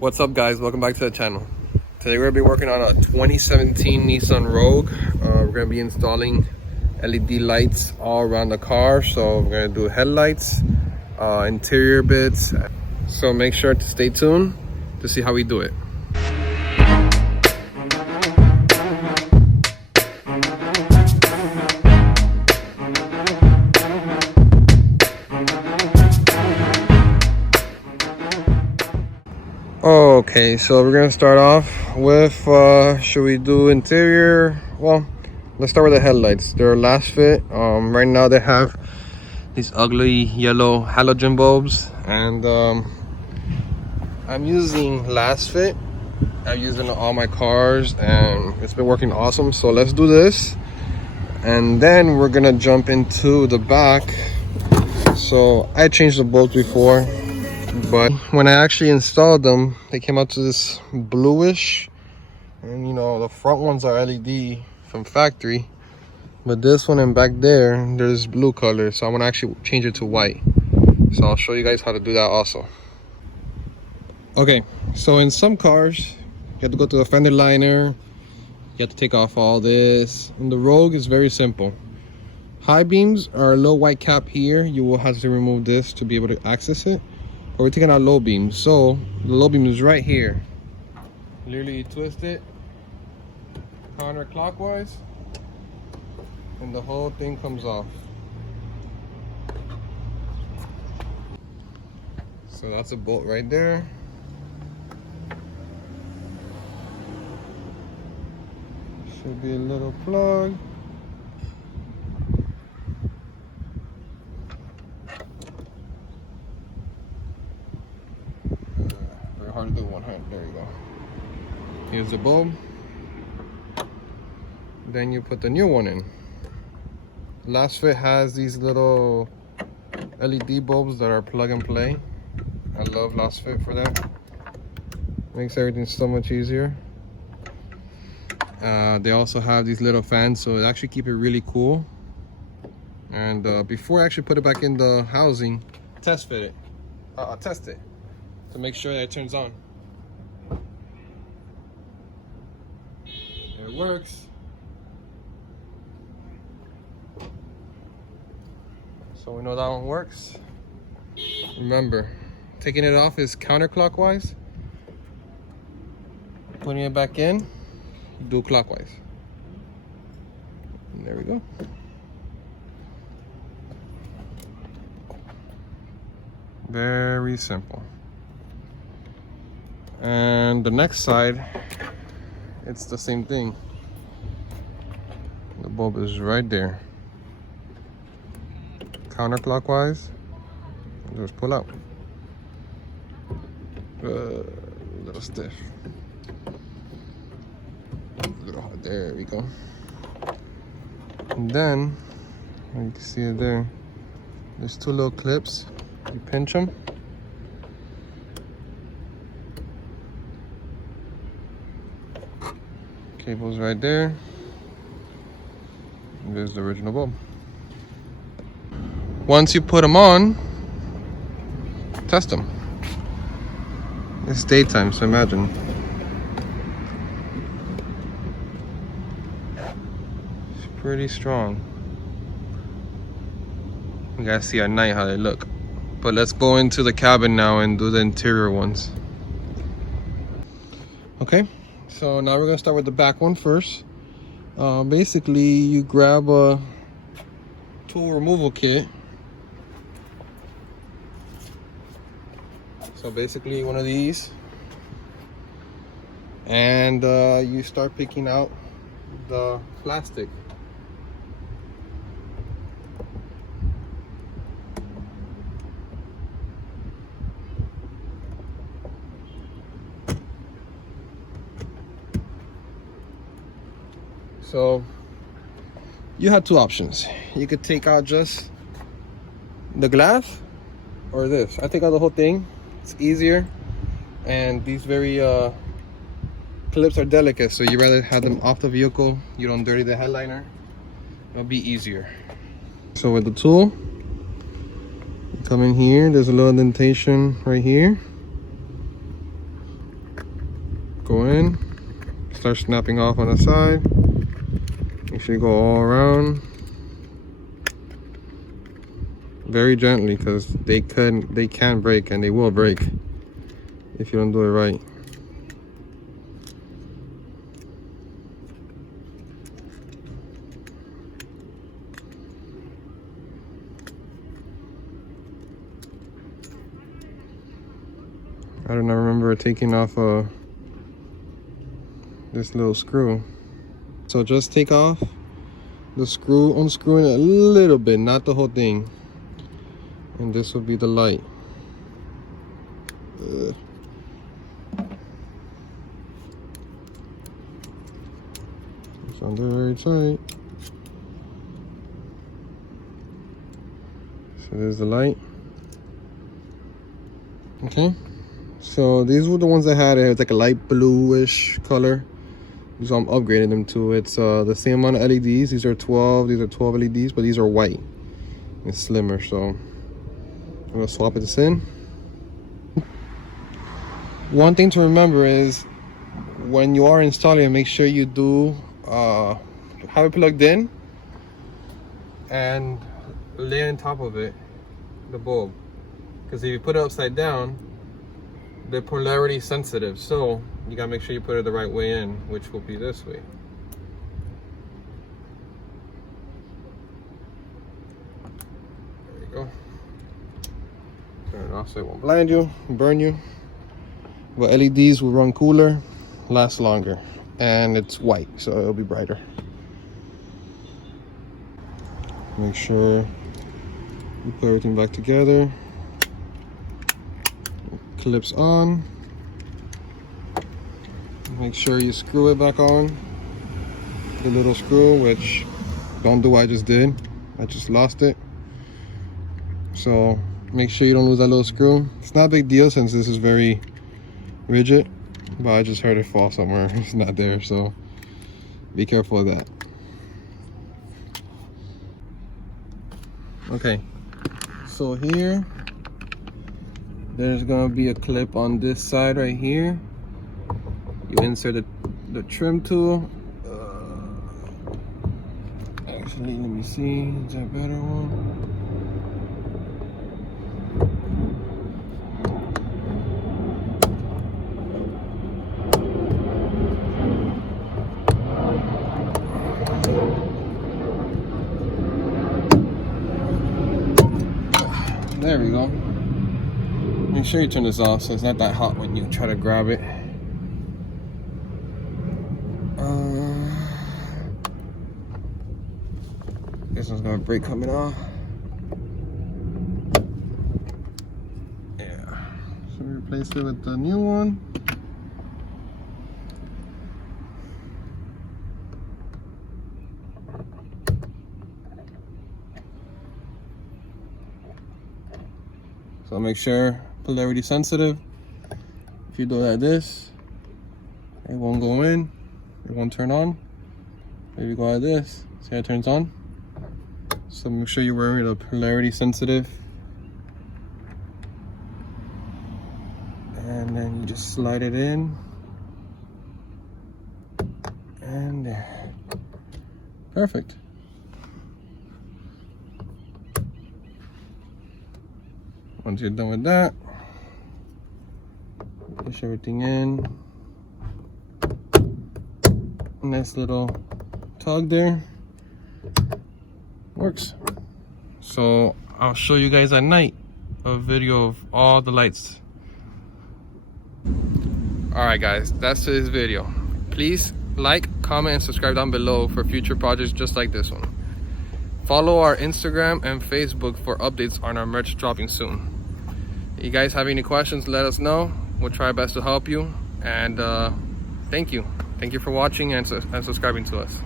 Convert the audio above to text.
What's up, guys? Welcome back to the channel. Today we're going to be working on a 2017 Nissan Rogue. We're going to be installing LED lights all around the car. So we're going to do headlights, interior bits. So make sure to stay tuned to see how we do it. Okay, so we're gonna start off with should we do interior? Well, let's start with the headlights. They're last fit. Right now they have these ugly yellow halogen bulbs, and I'm using last fit. I've used it in all my cars and it's been working awesome. So let's do this, and then we're gonna jump into the back. So I changed the bulbs before, but when I actually installed them, they came out to this bluish, and you know, the front ones are LED from factory, but this one and back there's blue color. So I'm gonna actually change it to white. So I'll show you guys how to do that also. Okay, so in some cars you have to go to the fender liner, you have to take off all this. In the Rogue, it's very simple. High beams are a low white cap here. You will have to remove this to be able to access it. But we're taking out low beams, so the low beam is right here. Literally, you twist it counterclockwise, and the whole thing comes off. So that's a bolt right there. Should be a little plug. Very hard to do one hand. There you go. Here's the bulb. Then you put the new one in. Last fit has these little LED bulbs that are plug and play. I love Last Fit for that. Makes everything so much easier. They also have these little fans, so it actually keep it really cool. And before I actually put it back in the housing, test it to make sure that it turns on. It works. So we know that one works. Remember, taking it off is counterclockwise. Putting it back in, do clockwise. And there we go. Very simple. And the next side, it's the same thing. The bulb is right there. Counterclockwise, just pull out. A little stiff. A little hard. There we go. And then, you can see it there. There's two little clips. You pinch them. Cable's right there. And there's the original bulb. Once you put them on, test them. It's daytime, so imagine. It's pretty strong. You guys see at night how they look. But let's go into the cabin now and do the interior ones. Okay, so now we're gonna start with the back one first. Basically, you grab a tool removal kit. So basically one of these, and you start picking out the plastic. So you have two options. You could take out just the glass or this. I take out the whole thing. It's easier, and these very clips are delicate, so you rather have them off the vehicle. You don't dirty the headliner. It'll be easier. So with the tool, you come in here. There's a little indentation right here. go in, start snapping off on the side. Make sure you go all around very gently, because they can break, and they will break if you don't do it right. I don't remember taking off this little screw. So just take off the screw, unscrewing it a little bit, not the whole thing. And this will be the light. It's under very tight. So there's the light. Okay. So these were the ones I had. It's like a light bluish color. So I'm upgrading them to. It's the same amount of LEDs. These are 12. These are 12 LEDs, but these are white. It's slimmer. So I'm gonna swap this in. One thing to remember is when you are installing it, make sure you do have it plugged in and lay on top of it the bulb. Because if you put it upside down, they're polarity sensitive, so you gotta make sure you put it the right way in, which will be this way. There you go. Turn it off so it won't blind you, burn you. But LEDs will run cooler, last longer, and it's white, so it'll be brighter. Make sure you put everything back together. Clips on. Make sure you screw it back on. The little screw, which don't do what I just did. I just lost it. So make sure you don't lose that little screw. It's not a big deal since this is very rigid, but I just heard it fall somewhere. It's not there, so be careful of that. Okay, so here there's gonna be a clip on this side right here. You insert the trim tool. Actually, let me see, is that a better one? There we go. Make sure you turn this off so it's not that hot when you try to grab it. This one's got a brake coming off. Yeah. So we replace it with the new one. So make sure polarity sensitive. If you do it like this, it won't go in, it won't turn on. If you go like this, see how it turns on? So make sure you're wearing the polarity sensitive. And then you just slide it in. And there. Perfect. Once you're done with that, push everything in. Nice little tug there. Works. So I'll show you guys at night a video of all the lights. Alright guys, that's this video. Please like, comment, and subscribe down below for future projects just like this one. Follow our Instagram and Facebook for updates on our merch dropping soon. If you guys have any questions, let us know. We'll try our best to help you. And thank you. Thank you for watching and subscribing to us.